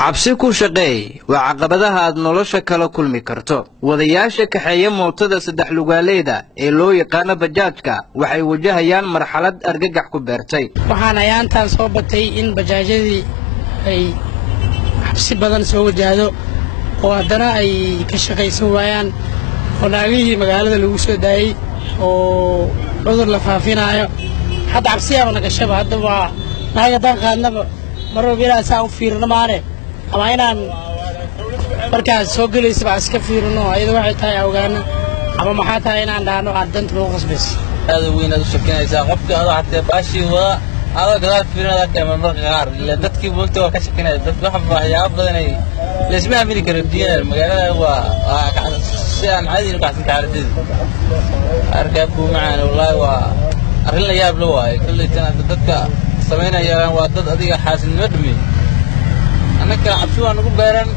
cabsi ku shaqeey waa caqabadaha aad nolosha kala kulmi karto. Wadayaasha kaxeeya mootada saddex lugaaleeda ee loo yaqaan bajaajka waxay wajahayaan marxalad argagax ku beertay. waxaan ayaantan soo batay in bajaajadii ay cabsi badan soo wajahdo oo haddana ay ka shaqaysan waayaan oo naagihii magaalada lagu soo daayay oo cudur la faafinayo. hadda cabsiyaaba naga shaba hadda waa naaga dan qaadnaba marwalba inaan saa u fiirino maane ama inaan markaas soo gelaysa baa iska fiirino ayada waxay tahay ogaana ama maxaa tahay inaan dhaano aad danta loo qasbays aad weyn aad u shakinaysaa qofka aad xatee baashii wada aad gadaal fiirinada kama marka qaar ila dadkii buulta waa ka shakinay dad wax waxyaabo badan ay leesma amini karo diyaar magaalada waa si aan caadi u kacsan taariikhdii arkabu macaan wallahi waa arrin la yaab loo waay kulli tan dadka sameynayaan waa dad adiga xaasilnimo dhimay anaka cabsi waan ugu beeran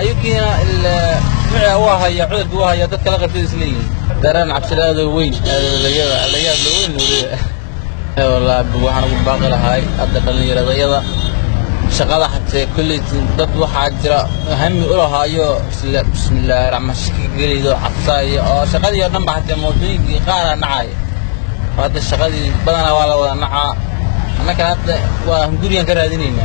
ayukiina ilaa waa haya cudurku waa haya dadka la qabtay isleeyihiin dareen cabsilaada weyn la yaab loo weyn wallahi waxaan ugu baaqi lahay hadda dhalinyarada shaqada xatee kulli dad waxaa jira hami u lahaayo bismillaahir rahmaanir gelido cabsaayo oo shaqadii dhan ba xatee moodooyinkii qaar nacay hadda shaqadii badanaa waa la wada nacaa anaka hadda waa gurigan ka raadinayna.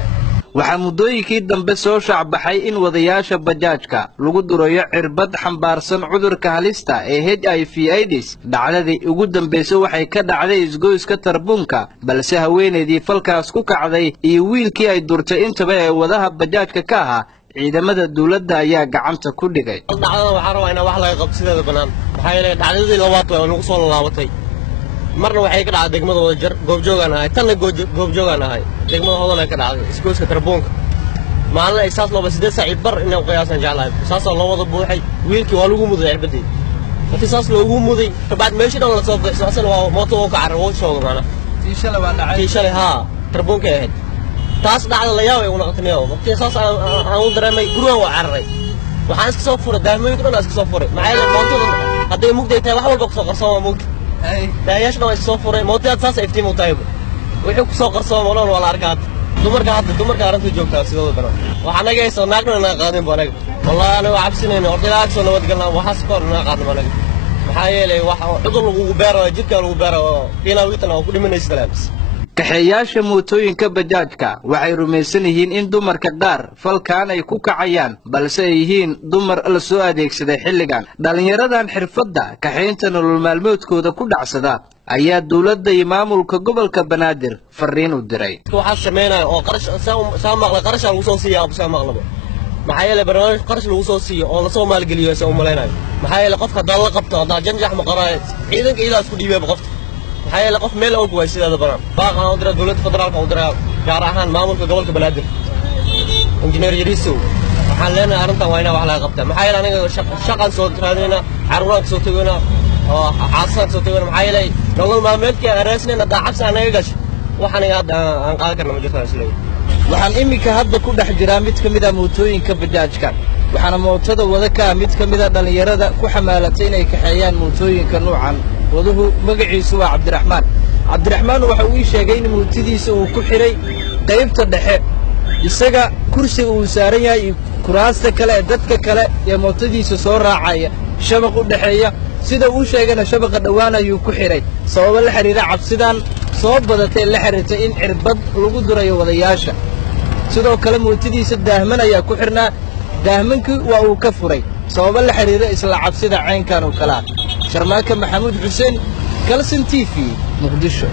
waxaa muddooyinkii dambe soo shacbaxay in wadayaasha bajaajka lagu durayo cirbad xambaarsan cudurka halista ee HIV/AIDS. dhacdadii ugu dambeysay waxay ka dhacday isgoyska Tarbuunka, balse haweeneydii falkaas ku kacday iyo wiilkii ay durtay intaba ee wadaha bajaajka ka ahaa ciidamada dawladda ayaa gacanta ku dhigay. dhacdada waxaa rabaa in wax laga qabsideeda banaan maxaa yeelay dhacdadii labaad way nagu soo laabatay marna waxay ka dhacday degmada Wadajir goobjoogan ahay tanna goobjoogan ahay degmada Hodan ay ka dhacday isgoyska Tarbuunka maalin ay saas laba 8 saac bar inay qiyaasan jeclahay saas loo wada buuxay wiilkii waa lagu muday cirbadii intii saas loogu muday tabaad meeshii dhan la soo bixisay waa mooto oo ka carro soo gana tiishala waa dhacay tiishala ha Tarbuunka ahayd taas dhacda la yaabay una qatniyo waqti saas aan u dareemay guriga waa carray waxaan iska soo furay daahmooyinka dhan iska soo furay maxay la mootada haday mugday tahay wax walba ku soo qarsoon mugdi daayashna way soo furay mootada saas iftiin u tahay wixii ku soo qarsoon walaal wala arkaad dumarka arrinta joogtaa sidoo kale waxa naga hayso naagna qaadin banaag wallahi ana waa cabsinayna ordilaad soo nabad galnaa waxa soo qaadin banaag maxaa yeelay wax cudur lagu beero jidka lagu beero qiina wiitana oo ku dhimanaysa kalaams. kaxeeyaasha mootooyinka bajaajka waxay rumaysan yihiin in dumarka qaar falkaan ay ku kacayaan balse ay yihiin dumar la soo adeegsaday xilligan. dhalinyaradan xirfadda kaxeynta nolol maalmoodkooda ku dhacsada ayaa dawladda iyo maamulka gobolka Banaadir fariin u diray. waxa sameynaa oo qarash maqla qarash lagu soo siiyo absa maqlabo maxaa yeelay barnaamij qarash lagu soo siiyo oo la soo maalgeliyo soo maleynayo maxaa yeelay qofka dal la qabto hada janjax ma qaray ciidanka ilaa isku dhiibay qofka maxaa yeelay qof meel oo way sidaada baran baaqan oo dira dawladda federaalka oo dira gaar ahaan maamulka gobolka Banaadir injineer Yariso waxaan leenahay arrintan waa in wax laga qabtaa maxaa yeelay aniga shaqan soo raadinayna caruuraan soo tagayna oo xaasad soo tagayna maxaa yeelay nolol maalmeedkii araasnayna daacabsi anaga gash waxaan aan qaadan karna ma jirto isleey. waxaan imika hadda ku dhex jiraa mid ka mid ah mootooyinka bajaajka waxaana mootada wada ka mid ka mid ah dhalinyarada ku xamaalatay inay kaxeeyaan mootooyinka noocan waduhu magaciisu waa Cabdiraxmaan waxa uu sheegay in mootadiisa uu ku xiray qaybta dhexe isaga kursiga uu saaran yahay kuraasta kale dadka kale ee mootadiisa soo raacaya shabaq u dhaxeeya sida uu sheegana shabaqa dhawaan ayuu ku xiray sabab la xiriira cabsidan soo badatay la xiriirtay in cirbad lagu durayo wadayaasha. sidoo kale mootadiisa daahman ayaa ku xirnaa daahmankii waa uu ka furay sabab la xiriira isla cabsida caynkan oo kala. Sharmaaka Maxamuud Xuseen Kalson TV Muqdisho.